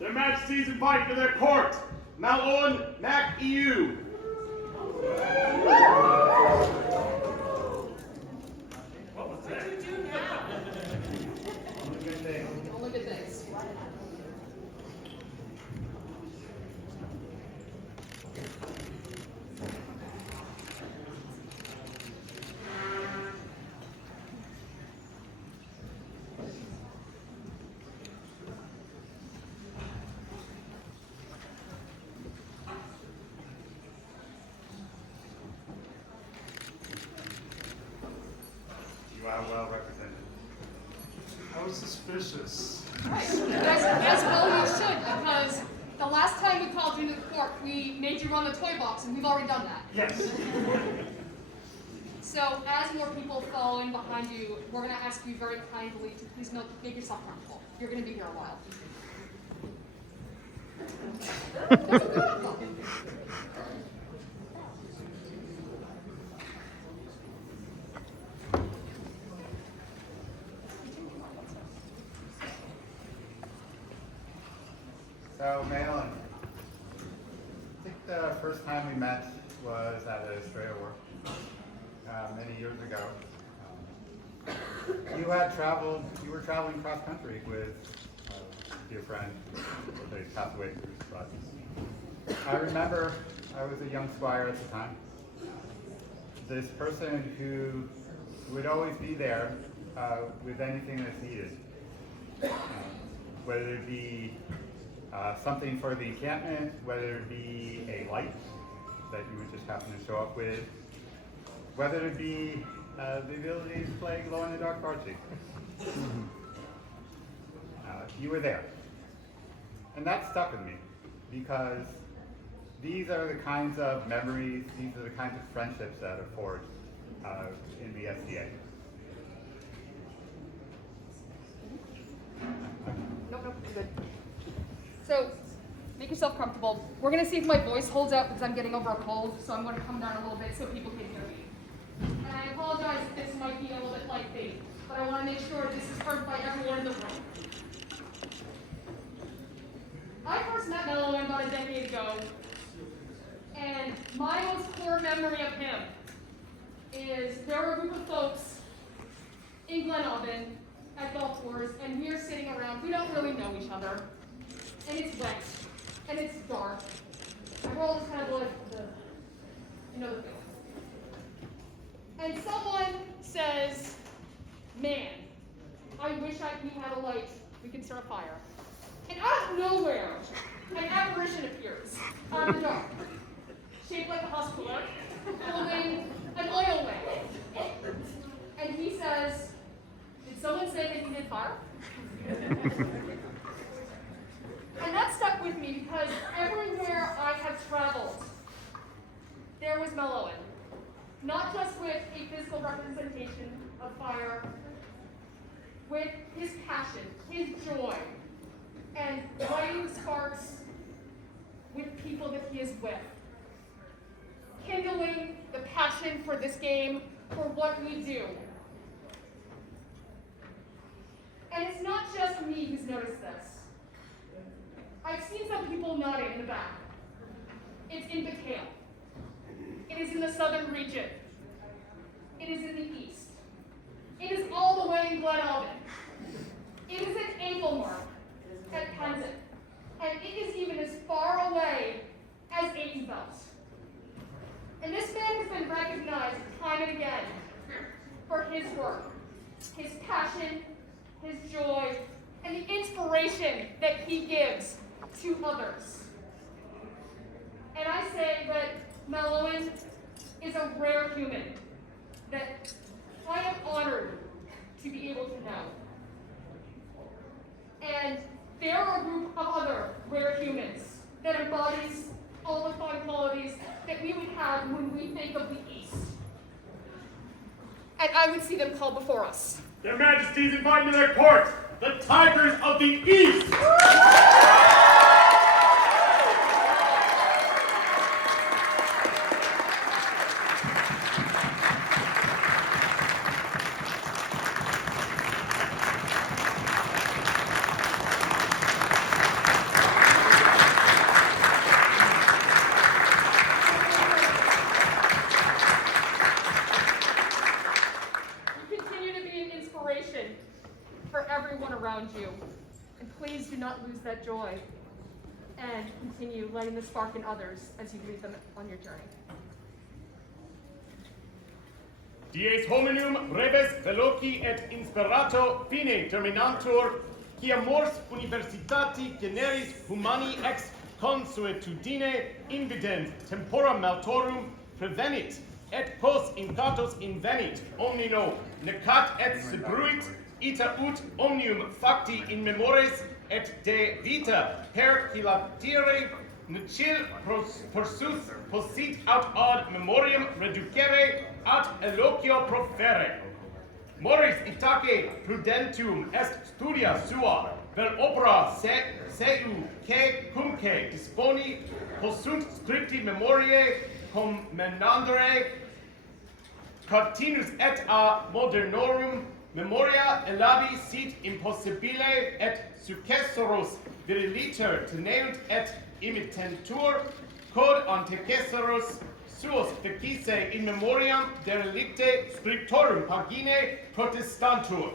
Their Majesties invite to their court, Mael Eoin, Mael Eoin. What was that? What did you do now? Only good things. Only good things. You are well represented. I was suspicious. Right. As well you should, because the last time we called you into the court, we made you run the toy box, and we've already done that. Yes. So as more people follow in behind you, we're going to ask you very kindly to please make yourself comfortable. You're going to be here a while. So, Mael, I think the first time we met was at a Australia War many years ago. You were traveling cross country with a dear friend, they passed away through but I remember I was a young squire at the time. This person who would always be there with anything that's needed, whether it be something for the encampment, whether it be a light that you would just happen to show up with, whether it be the ability to play glow-in-the-dark Archie. You were there. And that stuck with me because these are the kinds of memories, these are the kinds of friendships that are forged in the SDA. Nope, you're good. So, make yourself comfortable. We're going to see if my voice holds out because I'm getting over a cold, so I'm going to come down a little bit so people can hear me. And I apologize if this might be a little bit light bait, but I want to make sure this is heard by everyone in the room. I first met Mael Eoin about a decade ago, and my most core memory of him is there were a group of folks in Glenavon at golf tours, and we're sitting around. We don't really know each other. And it's wet, and it's dark, and we're all just kind of like, you know the feeling. And someone says, man, I wish we had a light, we could start a fire. And out of nowhere, an apparition appears out of the dark, shaped like a hospital, holding an oil lamp. And he says, did someone say that he did fire? And that stuck with me because everywhere I have traveled, there was Mael Eoin. Not just with a physical representation of fire, with his passion, his joy, and lighting sparks with people that he is with. Kindling the passion for this game, for what we do. And it's not just me who's noticed this. I've seen some people nodding in the back. It's in Bacale. It is in the southern region. It is in the east. It is all the way in Glenavon. It is at Anklemark, at Penzance. And it is even as far away as Echuidh. And this man has been recognized time and again for his work, his passion, his joy, and the inspiration that he gives to others. And I say that Mael Eoin is a rare human that I am honored to be able to know. And there are a group of other rare humans that embodies all the fine qualities that we would have when we think of the East. And I would see them called before us. Their Majesties invite to their court, the Tigers of the East! And please do not lose that joy and continue lighting the spark in others as you lead them on your journey. Dies hominum breves veloci et inspirato fine terminantur, quia mors universitati generis humani ex consuetudine invident tempora maltorum prevenit, et post incatos invenit omnino necat et subruit, ita ut omnium facti in memores et de vita percilatire nucil pursus possit aut ad memoriam reducere at eloquio profere. Moris itaque prudentum est studia sua, per opera seu que cumque disponi possunt scripti memoriae commendare continus et a modernorum memoria elabi sit impossibile et successoros viriliter teneunt et imitentur quod antecessoros suos fecisse in memoriam derelicte scriptorum pagine protestantur.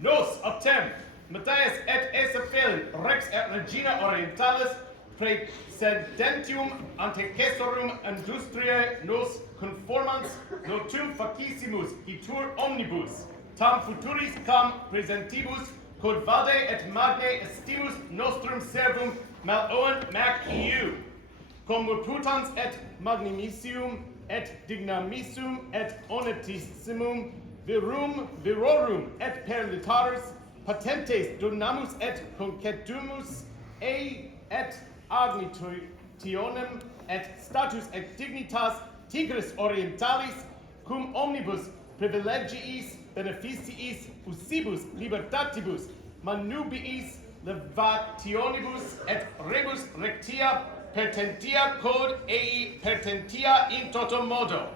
Nos optem Matthias et Esaphel rex et regina orientalis praecedentium antecessorum industriae nos conformans notum facissimus itur omnibus tam futuris cam presentibus quod vade et magne estimus nostrum servum Mael Eoin Mac Eoin cum reputans et magnanimissum et dignamissum et honestissimum virorum et per litteris patentes donamus et concetumus et agnitionem et status et dignitas tigris orientalis cum omnibus privilegiis beneficiis usibus libertatibus manubiis levationibus et rebus rectia pertentia quod ei pertentia in toto modo.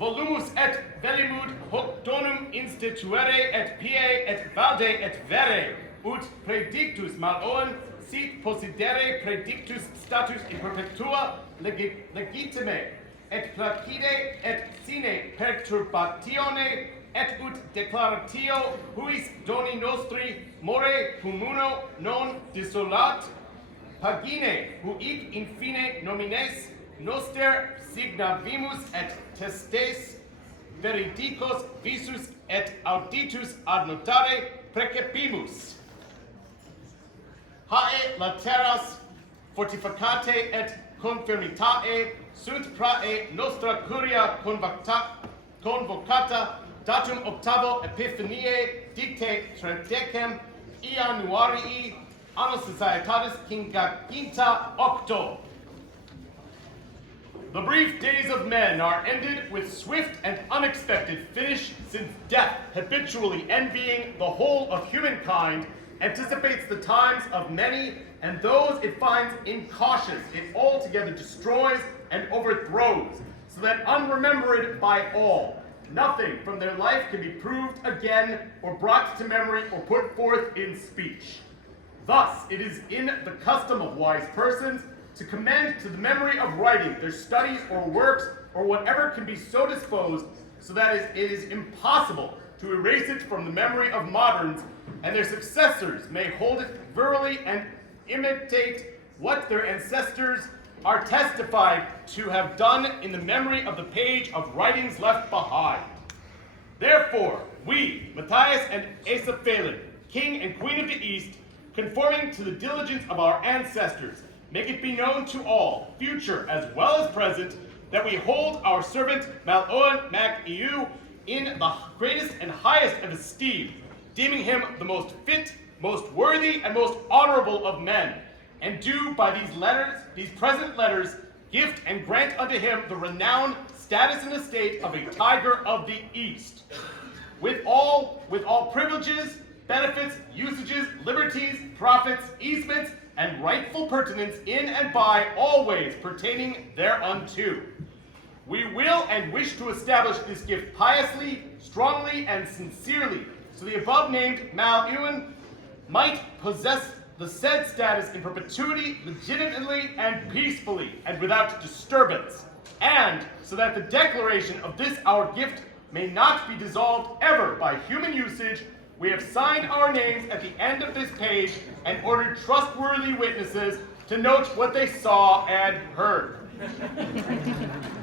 Volumus et velimud hoc donum instituere et pie et valde et vere, ut predictus Mael Eoin sit possidere predictus status in perpetua legitime, et placide et sine perturbatione, et ut declaratio huis doni nostri more communo non dissolat, pagine huic infine nomines noster signavimus et testes veridicos visus et auditus ad notare precepimus. Hae lateras fortificate et confirmitae sunt prae nostra curia convocata datum octavo Epiphaniae dicte 30 Ianuarii anno societatis quinquaginta octo. The brief days of men are ended with swift and unexpected finish, since death, habitually envying the whole of humankind, anticipates the times of many, and those it finds incautious it altogether destroys and overthrows, so that unremembered by all, nothing from their life can be proved again, or brought to memory, or put forth in speech. Thus, it is in the custom of wise persons to commend to the memory of writing their studies or works, or whatever can be so disposed, so that it is impossible to erase it from the memory of moderns, and their successors may hold it verily and imitate what their ancestors are testified to have done in the memory of the page of writings left behind. Therefore, we, Matthias and Esaphel, King and Queen of the East, conforming to the diligence of our ancestors, make it be known to all, future as well as present, that we hold our servant Mael Eoin Mac Eoin in the greatest and highest of esteem, deeming him the most fit, most worthy, and most honorable of men, and do by these present letters, gift and grant unto him the renown, status, and estate of a Tyger of the East, with all privileges, benefits, usages, liberties, profits, easements, and rightful pertinence in and by all ways pertaining thereunto. We will and wish to establish this gift piously, strongly, and sincerely, so the above-named Mael Eoin might possess the said status in perpetuity, legitimately and peacefully, and without disturbance, and so that the declaration of this our gift may not be dissolved ever by human usage, We have signed our names at the end of this page and ordered trustworthy witnesses to note what they saw and heard.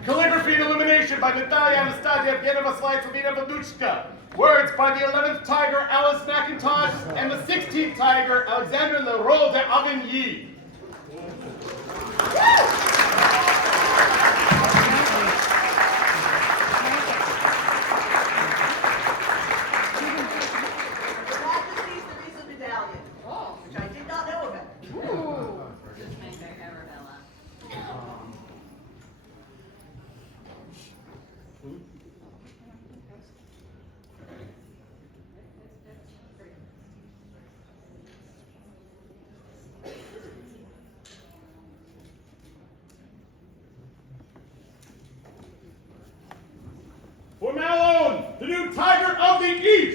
Calligraphy and illumination by Natalia Anastasia Evgenova Slyatrovina Valushka. Words by the 11th Tyger, Alice McIntosh, and the 16th Tyger, Alexandre Leroux de Avigny. For Mael Eoin, the new Tyger of the East!